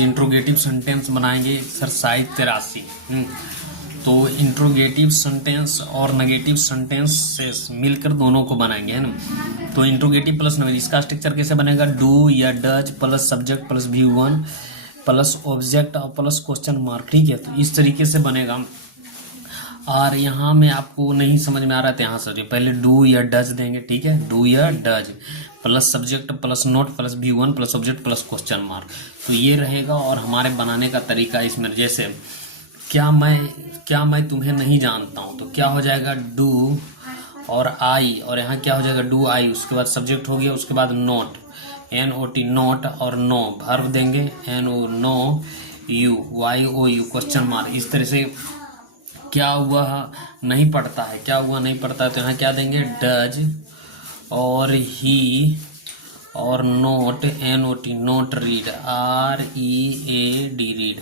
Interrogative sentence बनाएंगे exercise 83। तो interrogative sentence और नेगेटिव सेंटेंस से मिलकर दोनों को बनाएंगे, है ना। तो इंट्रोगेटिव प्लस नेगेटिव, इसका स्ट्रक्चर कैसे बनेगा? डू या does plus subject plus V1 plus object और प्लस क्वेश्चन मार्क, ठीक है। तो इस तरीके से बनेगा। और यहाँ में आपको नहीं समझ में आ रहा है तो यहाँ से पहले डू या डज देंगे, ठीक है। डू या does plus subject plus note plus V1 plus object plus question mark, तो ये रहेगा। और हमारे बनाने का तरीका इसमें जैसे क्या मैं तुम्हें नहीं जानता हूँ, तो क्या हो जाएगा? डू और आई, और यहाँ क्या हो जाएगा? डू आई, उसके बाद सब्जेक्ट हो गया, उसके बाद नोट NOT नोट, और नो वर्ब देंगे NO know, you YOU question mark. इस तरह से क्या हुआ नहीं पढ़ता है, क्या हुआ नहीं पढ़ता है, तो यहाँ क्या देंगे? डज और ही और note NOT note read READ read.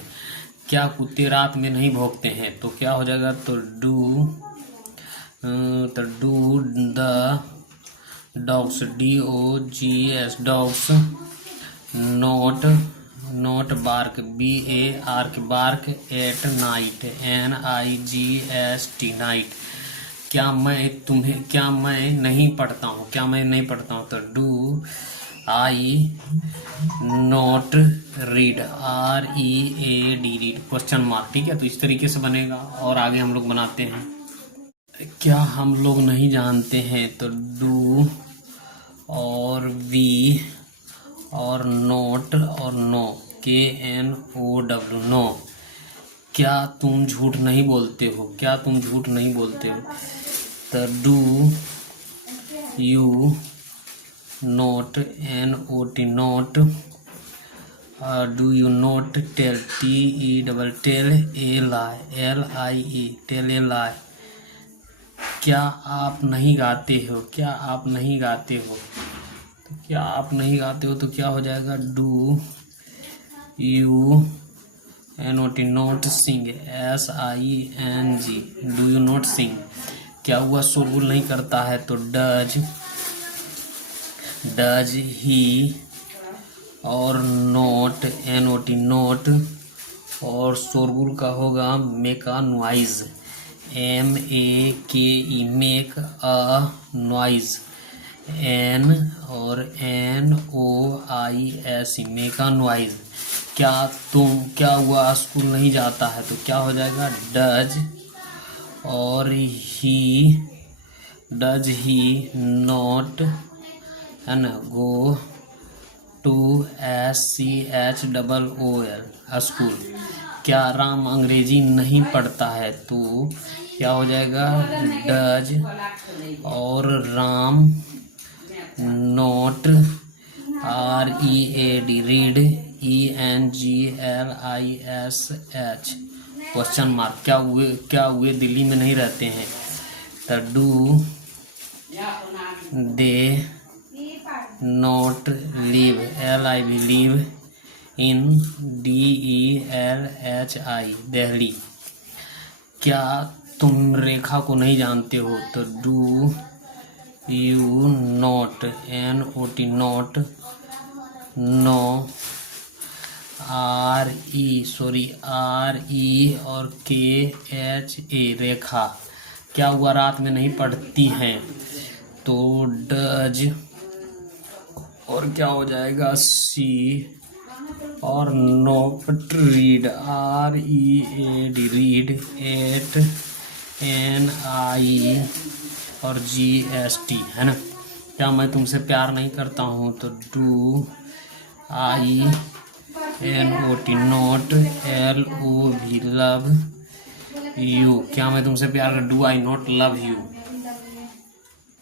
क्या कुत्ते रात में नहीं भौंकते हैं, तो क्या हो जाएगा? तो do the dogs DOGS dogs not bark BARK bark at night NIGST night. क्या मैं नहीं पढ़ता हूँ, क्या मैं नहीं पढ़ता हूँ, तो do I note read READ read question mark, ठीक है। तो इस तरीके से बनेगा। और आगे हम लोग बनाते हैं, क्या हम लोग नहीं जानते हैं, तो डू और वी और नोट और नो KNOW नो। क्या तुम झूठ नहीं बोलते हो, क्या तुम झूठ नहीं बोलते हो, तो do you not NOT not, do you not tell tell a LIE tell a lie. क्या आप नहीं गाते हो, क्या आप नहीं गाते हो, तो क्या आप नहीं गाते हो, तो क्या हो जाएगा? Do you NOT not sing SING do you not sing. क्या हुआ? शोरगुल नहीं करता है, तो डज ही और नोट NOT नोट, और शोरगुल का होगा make a noise MAKE make a noise N और NOISE मेक अ नॉइज। क्या हुआ? स्कूल नहीं जाता है, तो क्या हो जाएगा? डज और ही नॉट, है ना, गो टू SCHOOL स्कूल। क्या राम अंग्रेजी नहीं पढ़ता है, तो क्या हो जाएगा? डज और Ram not READ read ENGLISH question mark. क्या हुए दिल्ली में नहीं रहते हैं, तो do they not live LIV live in DELHI Delhi. क्या तुम रेखा को नहीं जानते हो, तो do you not NOT not know RE और KHA रेखा। क्या हुआ? रात में नहीं पढ़ती हैं, तो डज और क्या हो जाएगा? सी और note read READ read eight NI और GST, है ना। क्या मैं तुमसे प्यार नहीं करता हूँ, तो do I NOT note LOV love you. क्या मैं तुमसे प्यार कर, do I not love you.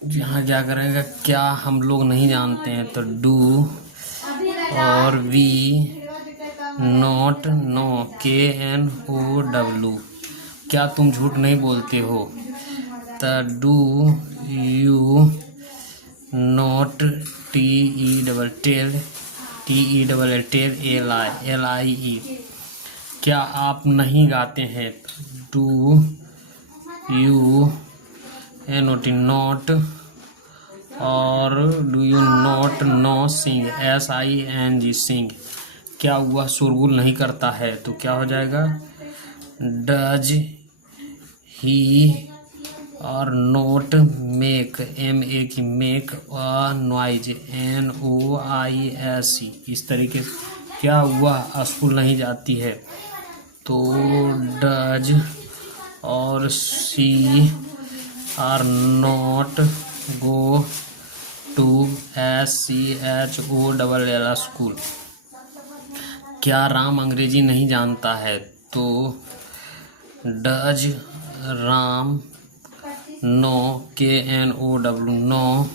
यहाँ क्या करेंगे? क्या हम लोग नहीं जानते हैं, तो डू और वी नॉट नो KNOW। क्या तुम झूठ नहीं बोलते हो, तो do you not tell LIE। क्या आप नहीं गाते हैं, डू यू NOT नॉट और do you not no sing SING sing. क्या हुआ, शोरगुल नहीं करता है, तो क्या हो जाएगा, डज ही और नोट मेक, MA की मेक अ नॉइज, NOISE। इस तरीके से क्या हुआ, स्कूल नहीं जाती है, तो डज और C R not go to SCHOLL school. क्या राम अंग्रेजी नहीं जानता है, तो does Ram know, KNOW know,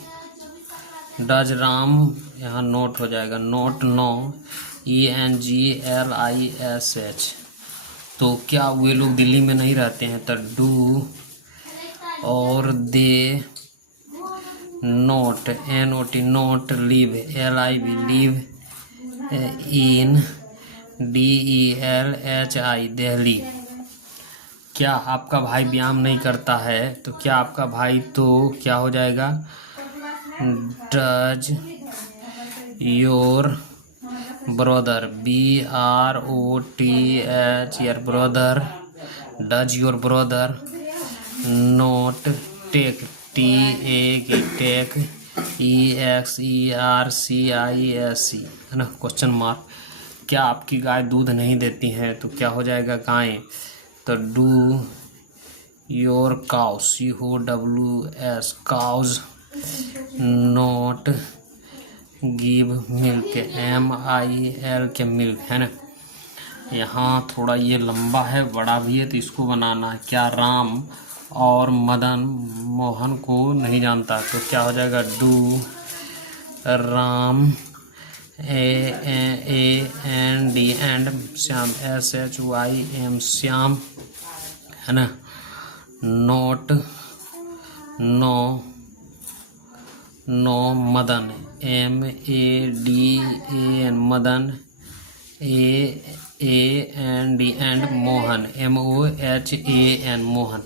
does Ram यहाँ नोट हो जाएगा, नोट नो, ENGLISH। तो क्या वे लोग दिल्ली में नहीं रहते हैं, तो डू और they not, NOT not, live, LIV live, in DELHI Delhi. क्या आपका भाई व्यायाम नहीं करता है, तो क्या आपका भाई, तो क्या हो जाएगा, does your brother, BROTH your brother, does your brother not take, TA की टेक, EXERCISE, है ना, क्वेश्चन मार्क। क्या आपकी गाय दूध नहीं देती है, तो क्या हो जाएगा, गायें, तो do your cows, COWS cows not give milk, MIL के मिल्क, है ना। यहाँ थोड़ा ये लंबा है, बड़ा भी है, तो इसको बनाना है। क्या राम और मदन मोहन को नहीं जानता, तो क्या हो जाएगा, do Ram AND and Shyam, SHYM Shyam, है ना, not know Madan, MADAN Madan, AND and Mohan, MOHAN Mohan.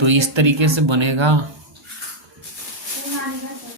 तो इस तरीके से बनेगा।